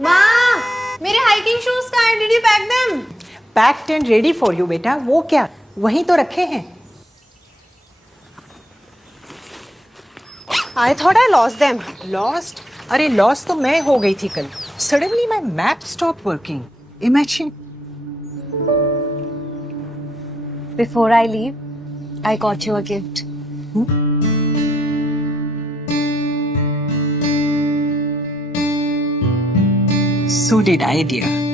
माँ, मेरे hiking shoes कहाँ हैं? Did you pack them? Packed and ready for you बेटा। वो क्या, वहीं तो रखे हैं। I thought I lost them. Lost? अरे लॉस्ट तो मैं हो गई थी कल। सडनली माई map stop working. Imagine. Before I leave, I got you a gift. So did I, dear.